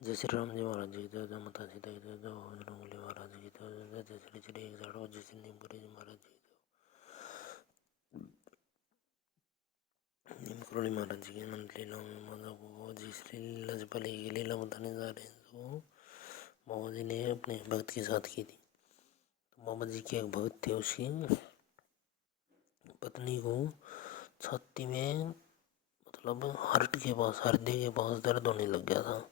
जय श्री राम जी महाराज जी की जय, माता सीता की जय, बजरंगबली महाराज जी की जय, जय श्री श्री एक झाड़ो जय श्री नीमकरोली जी महाराज जी की नीमकरोली महाराज जी की अनंत लीलाओं में माता बाबा जी श्री लजपली की लीला बताने जा रहे हैं। तो बाबा जी ने अपने भक्त के साथ की थी। तो बाबा जी के एक भक्त थे, उसकी पत्नी को छाती में मतलब हार्ट के पास, हृदय के पास दर्द होने लग गया था।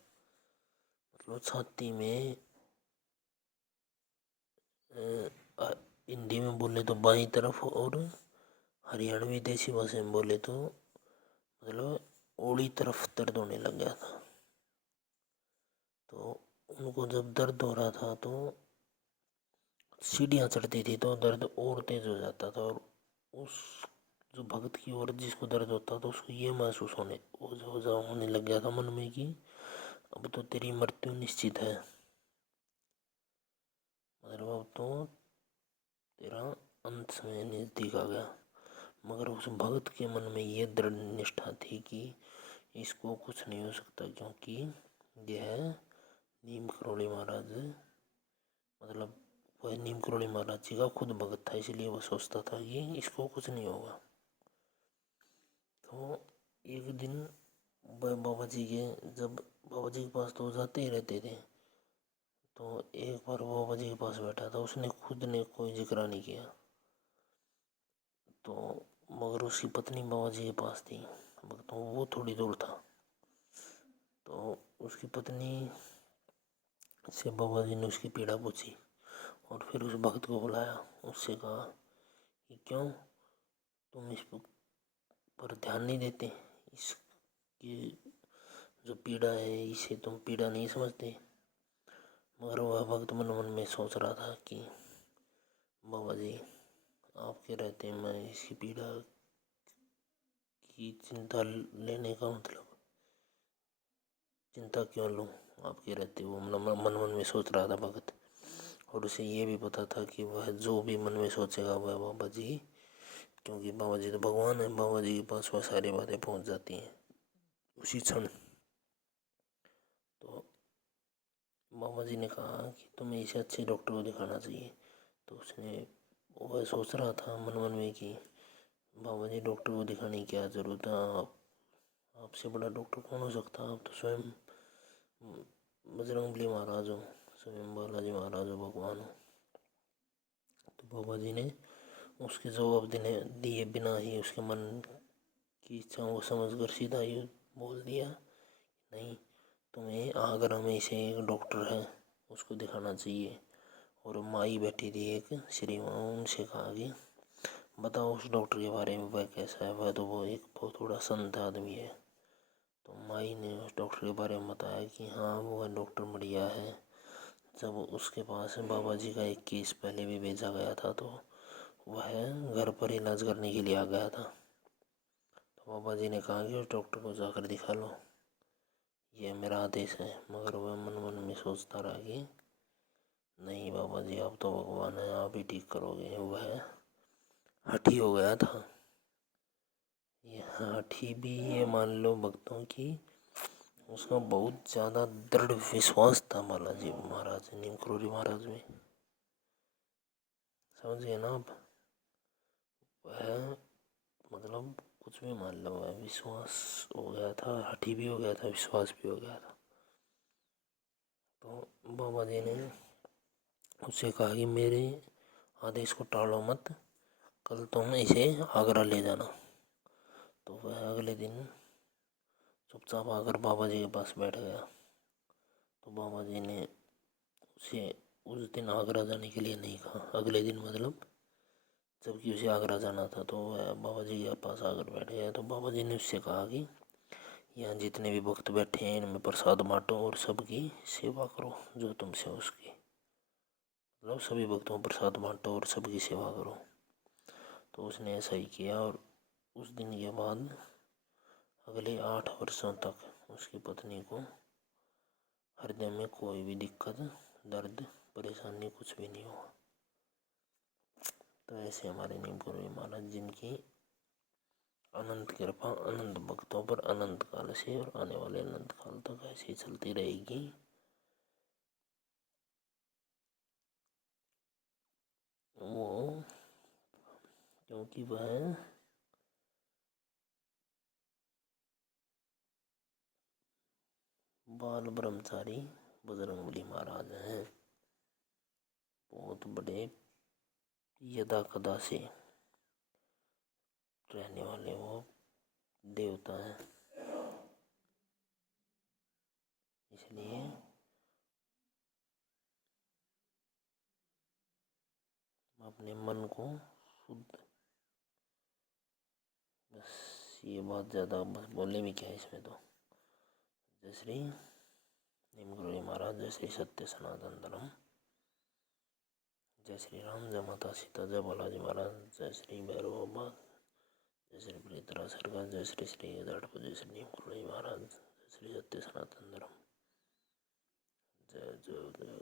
मतलब छाती में हिंदी में बोले तो बाईं तरफ, और हरियाणवी देसी भाषा में बोले तो मतलब ओली तरफ दर्द होने लग गया था। तो उनको जब दर्द हो रहा था तो सीढ़ियाँ चढ़ती थी तो दर्द और तेज हो जाता था, और उस जो भगत की ओर जिसको दर्द होता था उसको ये महसूस होने लग गया था मन में कि अब तो तेरी मृत्यु निश्चित है, मतलब अब तो तेरा अंत समय नजदीक आ गया। मगर उस भगत के मन में ये दृढ़ निष्ठा थी कि इसको कुछ नहीं हो सकता, क्योंकि यह नीम करोली महाराज, मतलब वह नीम करोली महाराज जी का खुद भगत था, इसलिए वह सोचता था कि इसको कुछ नहीं होगा। तो एक दिन बाबा जी के जब बाबा जी के पास तो जाते ही रहते थे, तो एक बार बाबा जी के पास बैठा था, उसने खुद ने कोई जिक्र नहीं किया। तो मगर उसकी पत्नी बाबा जी के पास थी, तो वो थोड़ी दूर था। तो उसकी पत्नी से बाबा जी ने उसकी पीड़ा पूछी और फिर उस भक्त को बुलाया, उससे कहा कि क्यों तुम इस पर ध्यान नहीं देते, इसकी जो पीड़ा है इसे तुम पीड़ा नहीं समझते। मगर वह भक्त मन मन में सोच रहा था कि बाबा जी आपके रहते मैं इसकी पीड़ा की चिंता लेने का मतलब चिंता क्यों लूँ, आपके रहते वो मन मन में सोच रहा था भगत। और उसे ये भी पता था कि वह जो भी मन में सोचेगा वह बाबा जी, क्योंकि बाबा जी तो भगवान है, बाबा जी के पास वह सारी बातें पहुंच जाती हैं उसी क्षण। तो बाबा जी ने कहा कि तुम्हें इसे अच्छे डॉक्टर को दिखाना चाहिए। तो उसने वह सोच रहा था मन मन में कि बाबा जी डॉक्टर को दिखाने की क्या ज़रूरत है, आपसे बड़ा डॉक्टर कौन हो सकता है, आप तो स्वयं बजरंगबली महाराज हो, स्वयं बालाजी महाराज हो, भगवान हो। तो बाबा जी ने उसके जवाब दिए बिना ही उसके मन की इच्छाओं को समझकर सीधा ही बोल दिया, नहीं तुम्हें आगरा में से एक डॉक्टर है उसको दिखाना चाहिए। और माई बैठी थी एक श्री माँ, उनसे कहा कि बताओ उस डॉक्टर के बारे में, वह कैसा है, वह तो वो एक बहुत थोड़ा संत आदमी है। तो माई ने उस डॉक्टर के बारे में बताया कि हाँ वो डॉक्टर बढ़िया है। जब उसके पास बाबा जी का एक केस पहले भी भेजा गया था तो वह घर पर इलाज करने के लिए आ गया था। तो बाबा जी ने कहा कि उस डॉक्टर को जाकर दिखा लो, यह मेरा आदेश है। मगर वह मन मन में सोचता रहा कि नहीं बाबा जी आप तो भगवान हैं, आप ही ठीक करोगे। वह हठी हो गया था। यह हठी भी ये मान लो भक्तों की, उसका बहुत ज़्यादा दृढ़ विश्वास था बालाजी महाराज नीम करोली महाराज में, समझिए ना आप। वह मतलब कुछ भी मान लो, वह विश्वास हो गया था, हठी भी हो गया था, विश्वास भी हो गया था। तो बाबा जी ने उससे कहा कि मेरे आदेश को टालो मत, कल तुम इसे आगरा ले जाना। तो वह अगले दिन चुपचाप आकर बाबा जी के पास बैठ गया। तो बाबा जी ने उसे उस दिन आगरा जाने के लिए नहीं कहा, अगले दिन मतलब जबकि उसे आगरा जाना था। तो वह बाबा जी के पास आकर बैठ गया। तो बाबा जी ने उससे कहा कि यहाँ जितने भी भक्त बैठे हैं इनमें प्रसाद बांटो और सबकी सेवा करो जो तुमसे हो उसकी, मतलब सभी भक्तों को प्रसाद बांटो और सबकी सेवा करो। तो उसने ऐसा ही किया, और उस दिन के बाद अगले 8 वर्षों तक उसकी पत्नी को हृदय में कोई भी दिक्कत, दर्द, परेशानी कुछ भी नहीं हुआ। तो ऐसे हमारे नीम करोली महाराज जिनकी अनंत कृपा अनंत भक्तों पर अनंत काल से और आने वाले अनंत काल तक है। ऐसे ही चलती रहेगी। वो क्योंकि वह बाल ब्रह्मचारी बजरंगबली महाराज हैं। बहुत बड़े यदा कदा से रहने वाले वो देवता हैं। इसलिए अपने मन को शुद्ध, बस ये बात ज़्यादा बस बोलने में क्या है इसमें। तो जय श्री नीम गुरु महाराज, जय श्री सत्य सनातन धर्म, जय श्री राम, जय माता सीता, जय बालाजी महाराज, जय श्री भैरव बाबा, जय श्री प्रीतरा सरकार, जय श्री श्री गदाड़पुर, जय श्री नीम गुरु महाराज, जय श्री सत्य सनातन धर्म, जय जय जय।